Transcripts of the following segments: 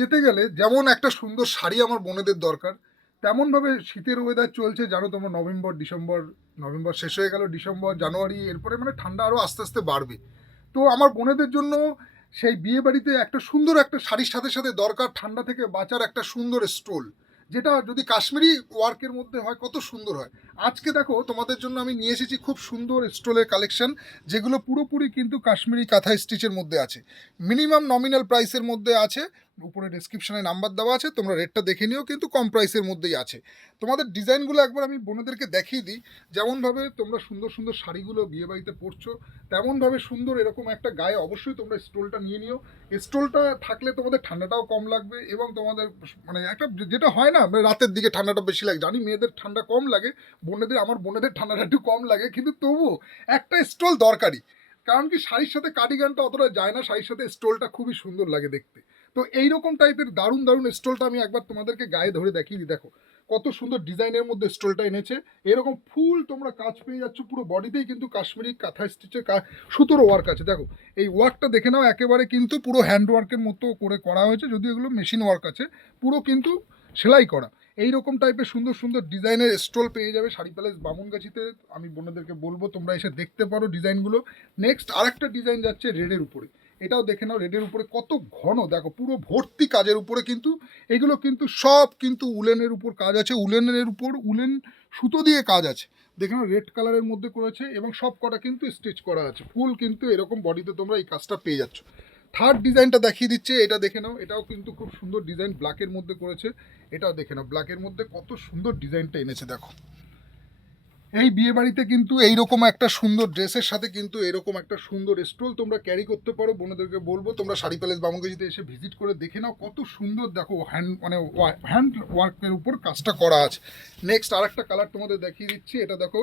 যেতে গেলে যেমন একটা সুন্দর শাড়ি আমার বোনেদের দরকার, তেমনভাবে শীতের ওয়েদার চলছে, জানো তোমরা, নভেম্বর ডিসেম্বর, নভেম্বর শেষ হয়ে গেল, ডিসেম্বর জানুয়ারি, এরপরে মানে ঠান্ডা আরও আস্তে আস্তে বাড়বে। তো আমার বোনেদের জন্য সেই বিয়ে বাড়িতে একটা সুন্দর একটা শাড়ির সাথে সাথে দরকার ঠান্ডা থেকে বাঁচার একটা সুন্দর স্টোল, যেটা যদি কাশ্মীরি ওয়ার্কের মধ্যে হয় কত সুন্দর হয়। আজকে দেখো তোমাদের জন্য আমি নিয়ে এসেছি খুব সুন্দর স্টোলের কালেকশন, যেগুলো পুরোপুরি কিন্তু কাশ্মীরি কাঁথা স্টিচের মধ্যে আছে। মিনিমাম নমিনাল প্রাইসের মধ্যে আছে, উপরে ডিসক্রিপশনে নাম্বার দেওয়া আছে, তোমরা রেটটা দেখে নিও, কিন্তু কম প্রাইসের মধ্যেই আছে। তোমাদের ডিজাইনগুলো একবার আমি বোনেদেরকে দেখিয়ে দিই। যেমনভাবে তোমরা সুন্দর সুন্দর শাড়িগুলো বিয়েবাড়িতে পরছো, তেমনভাবে সুন্দর এরকম একটা গায়ে অবশ্যই তোমরা স্টোলটা নিয়ে নিও। স্টোলটা থাকলে তোমাদের ঠান্ডাটাও কম লাগবে, এবং তোমাদের মানে একটা যেটা হয় না, মানে রাতের দিকে ঠান্ডাটা বেশি লাগে, জানি মেয়েদের ঠান্ডা কম লাগে, আমার বোনেদের ঠান্ডাটা একটু কম লাগে, কিন্তু তবুও একটা স্টোল দরকারি। কারণ কি, শাড়ির সাথে কার্ডিগানটা অতটা যায় না, শাড়ির সাথে স্টোলটা খুবই সুন্দর লাগে দেখতে। তো এইরকম টাইপের দারুণ দারুণ স্টোলটা আমি একবার তোমাদেরকে গায়ে ধরে দেখিয়ে দিই। দেখো কত সুন্দর ডিজাইনের মধ্যে স্টোলটা এনেছে। এরকম ফুল তোমরা কাজ পেয়ে যাচ্ছ, পুরো বডিতেই কিন্তু কাশ্মীরি কাঁথা স্টিচের সুতোর ওয়ার্ক আছে। দেখো এই ওয়ার্কটা দেখে নাও, একেবারে কিন্তু পুরো হ্যান্ড ওয়ার্কের মতো করে করা হয়েছে, যদিও এগুলো মেশিন ওয়ার্ক আছে, পুরো কিন্তু সেলাই করা। এইরকম টাইপের সুন্দর সুন্দর ডিজাইনের স্টোল পেয়ে যাবে শাড়ি প্যালেস বামুনগাছিতে। আমি বোনদেরকে বলবো তোমরা এসে দেখতে পারো ডিজাইনগুলো। নেক্সট আরেকটা ডিজাইন যাচ্ছে রেডের উপরে, এটাও দেখে নাও। রেডের উপরে কত ঘন, দেখো পুরো ভর্তি কাজের উপরে, কিন্তু এগুলো কিন্তু সব কিন্তু উলেনের উপর কাজ আছে, উলেনের উপর উলেন সুতো দিয়ে কাজ আছে। দেখে নাও রেড কালারের মধ্যে করেছে, এবং সব কটা কিন্তু স্টিচ করা আছে ফুল, কিন্তু এরকম বডিতে তোমরা এই কাজটা পেয়ে যাচ্ছ। থার্ড ডিজাইনটা দেখিয়ে দিচ্ছে, এটা দেখে নাও, এটাও কিন্তু খুব সুন্দর ডিজাইন, ব্ল্যাকের মধ্যে করেছে। এটাও দেখে নাও, ব্ল্যাকের মধ্যে কত সুন্দর ডিজাইনটা এনেছে। দেখো এই বিয়ে বাড়িতে কিন্তু এইরকম একটা সুন্দর ড্রেসের সাথে কিন্তু এরকম একটা সুন্দর স্টোল তোমরা ক্যারি করতে পারো। বোনদেরকে বলবো তোমরা শাড়ি প্যালেস বামুনগাছিতে এসে ভিজিট করে দেখে নাও, কত সুন্দর দেখো হ্যান্ড মানে হ্যান্ড ওয়ার্কের উপর কাজটা করা আছে। নেক্সট আরেকটা কালার তোমাদের দেখিয়ে দিচ্ছি, এটা দেখো,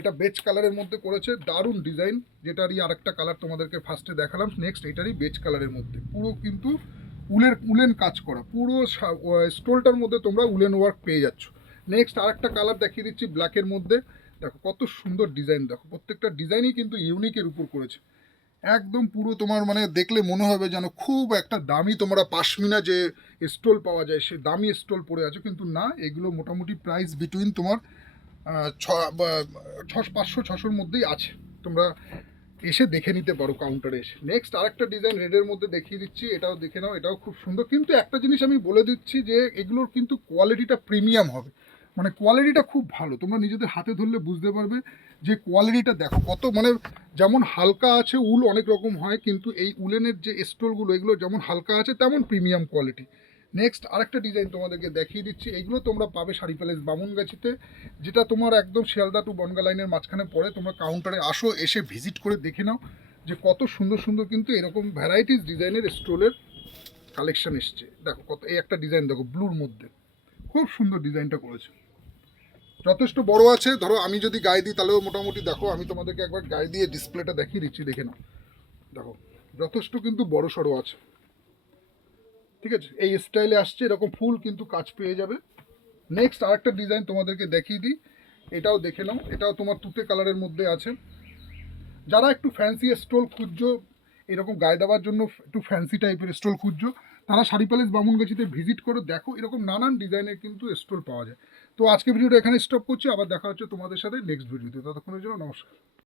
এটা বেজ কালারের মধ্যে করেছে, দারুণ ডিজাইন, যেটারই আরেকটা কালার তোমাদেরকে ফার্স্টে দেখালাম। নেক্সট এটারই বেজ কালারের মধ্যে পুরো কিন্তু উলেন কাজ করা, পুরো স্টোলটার মধ্যে তোমরা উলেন ওয়ার্ক পেয়ে যাচ্ছ। নেক্সট আরেকটা কালার দেখিয়ে দিচ্ছি ব্ল্যাকের মধ্যে, দেখো কত সুন্দর ডিজাইন, দেখো প্রত্যেকটা ডিজাইনই কিন্তু ইউনিকের উপর করেছে। একদম পুরো তোমার মানে দেখলে মনে হবে যেন খুব একটা দামি তোমরা পাশমিনা যে স্টোল পাওয়া যায় সে দামি স্টোল পরে আছো, কিন্তু না, এগুলো মোটামুটি প্রাইস বিটুইন তোমার ছ 500-600-র মধ্যেই আছে। তোমরা এসে দেখে নিতে পারো কাউন্টারে এসে। নেক্সট আরেকটা ডিজাইন রেডের মধ্যে দেখিয়ে দিচ্ছি, এটাও দেখে নাও, এটাও খুব সুন্দর। কিন্তু একটা জিনিস আমি বলে দিচ্ছি যে এগুলোর কিন্তু কোয়ালিটিটা প্রিমিয়াম হবে, মানে কোয়ালিটিটা খুব ভালো, তোমরা নিজেদের হাতে ধরলে বুঝতে পারবে যে কোয়ালিটিটা দেখো কত, মানে যেমন হালকা আছে উল অনেক রকম হয়, কিন্তু এই উলেনের যে স্টোলগুলো এগুলো যেমন হালকা আছে তেমন প্রিমিয়াম কোয়ালিটি। নেক্সট আরেকটা ডিজাইন তোমাদেরকে দেখিয়ে দিচ্ছি, এগুলো তোমরা পাবে শাড়ি প্যালেস বামুনগাছিতে, যেটা তোমার একদম শিয়ালদা টু বনগা লাইনের মাঝখানে পড়ে। তোমরা কাউন্টারে আসো, এসে ভিজিট করে দেখে নাও যে কত সুন্দর সুন্দর কিন্তু এরকম ভ্যারাইটিস ডিজাইনের স্টোলের কালেকশন এসছে। দেখো কত, এই একটা ডিজাইন দেখো ব্লুর মধ্যে, খুব সুন্দর ডিজাইনটা করেছে, যথেষ্ট বড় আছে। ধরো আমি যদি গায়ে দিই তাহলেও মোটামুটি, দেখো আমি তোমাদেরকে একবার গায়ে দিয়ে ডিসপ্লেটা দেখিয়ে দিচ্ছি, দেখে নাও, দেখো যথেষ্ট কিন্তু বড় সড়ো আছে। ঠিক আছে, এই স্টাইলে আসছে, এরকম ফুল কিন্তু কাজ পেয়ে যাবে। নেক্সট আরেকটা ডিজাইন তোমাদেরকে দেখিয়ে দিই, এটাও দেখে নাও, এটাও তোমার তুতে কালারের মধ্যে আছে। যারা একটু ফ্যান্সি স্টোল খুঁজছো, এরকম গায়ে দেওয়ার জন্য একটু ফ্যান্সি টাইপের স্টোল খুঁজছো, তারা শাড়ি প্যালেস বামুনগাছিতে ভিজিট করো, দেখো এরকম নানান ডিজাইনের কিন্তু স্টোল পাওয়া যায়। তো আজকে ভিডিওটা এখানে স্টপ করছি, আবার দেখা হচ্ছে তোমাদের সাথে নেক্সট ভিডিওতে, ততক্ষণের জন্য নমস্কার।